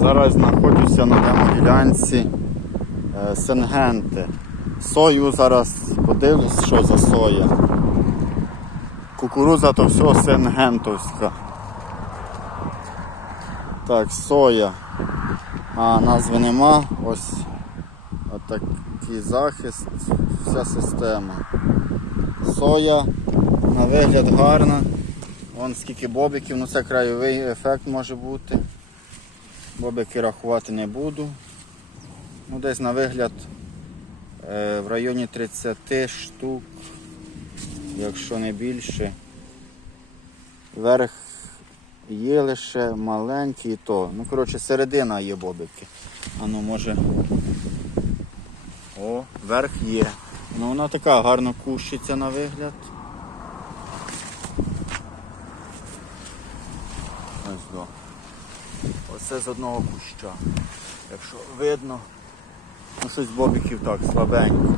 Зараз знаходжуся на демоділянці е, Сенгенти. Сою зараз подивлюсь, що за соя. Кукуруза то все сенгентовська. Так, соя. А назви нема. Ось отакий захист, вся система. Соя на вигляд гарна. Вон скільки бобиків, ну це краєвий ефект може бути. Бобики рахувати не буду. Ну, десь на вигляд е, в районі 30 штук, якщо не більше. Верх є лише маленький то. Ну, коротше, середина є бобики. А ну може. О, верх є. Ну вона така гарно кущиться на вигляд. Ось до. Оце з одного куща. Якщо видно, ну щось бобіків так слабенько.